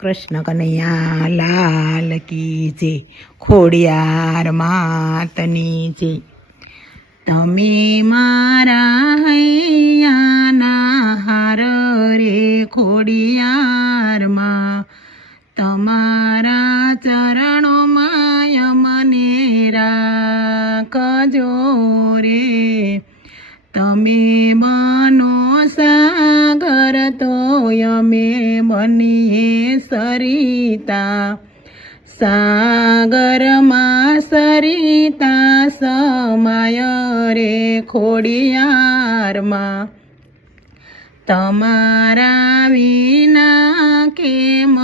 કૃષ્ણ કનૈયા લાલ કી જય, ખોડિયાર માતની જય। તમે મારા હૈયાના હાર રે ખોડિયારમાં, તમારા ચરણોમાં મને રાખજો રે। તમે બનો સાગર તો અમે બનીએ સરિતા, સાગરમાં સરિતા સમાય રે ખોડિયારમાં। તમારા વિના કેમ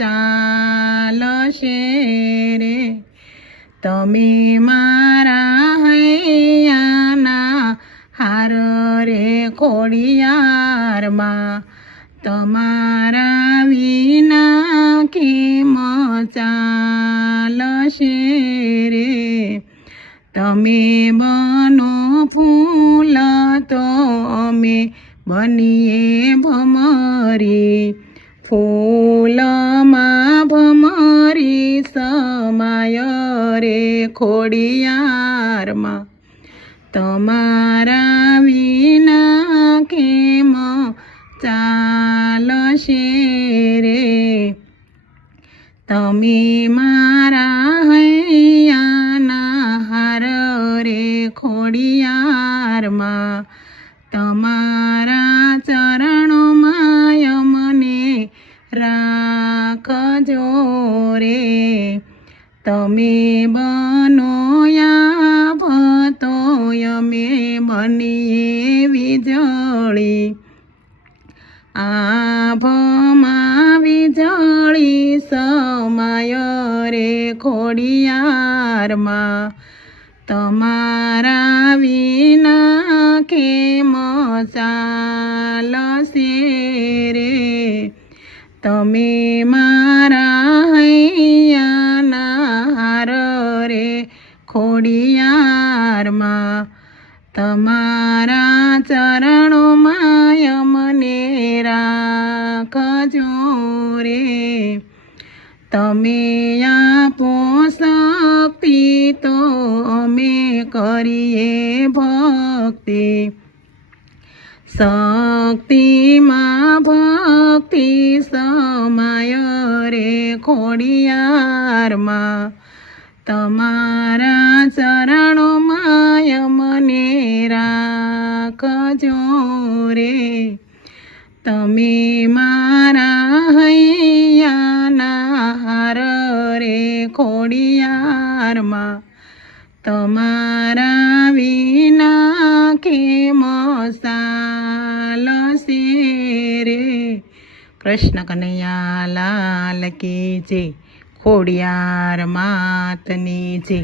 ચાલશે રે, તમે મારા હૈયાના હાર રે ખોડિયારમાં। તમારા વિના કેમ ચાલશે રે, તમે બનો ફૂલ તો અમે બનીએ ભમરી, ફૂલમાં ભમરી સમાય રે ખોડિયારમાં। તમારા વિના કેમ ચાલશે રે, તમે મારા હૈયાના હાર રે ખોડિયારમાં। તમારા ચરણોમાં મને રાખજો રે, તમે બનો આભ તો અમે બનીએ વીજળી, આભમાં વીજળી સમાય રે ખોડિયારમાં। તમારા વિના કેમ ચાલશે રે, તમે મારા હૈયાના હાર રે ખોડિયારમાં। તમારા ચરણોમાં મને રાખજો રે, તમે આપો શક્તિ તો અમે કરીએ ભક્તિ, શક્તિમાં ભક્તિ સમાય રે ખોડિયારમાં। તમારા ચરણોમાં મને રાખજો રે, તમે મારા હૈયાના હાર રે ખોડિયારમાં। તમારા વિના કેમ ચાલશે રે। કૃષ્ણ કનૈયા લાલ કી જય, ખોડિયાર માતની જય।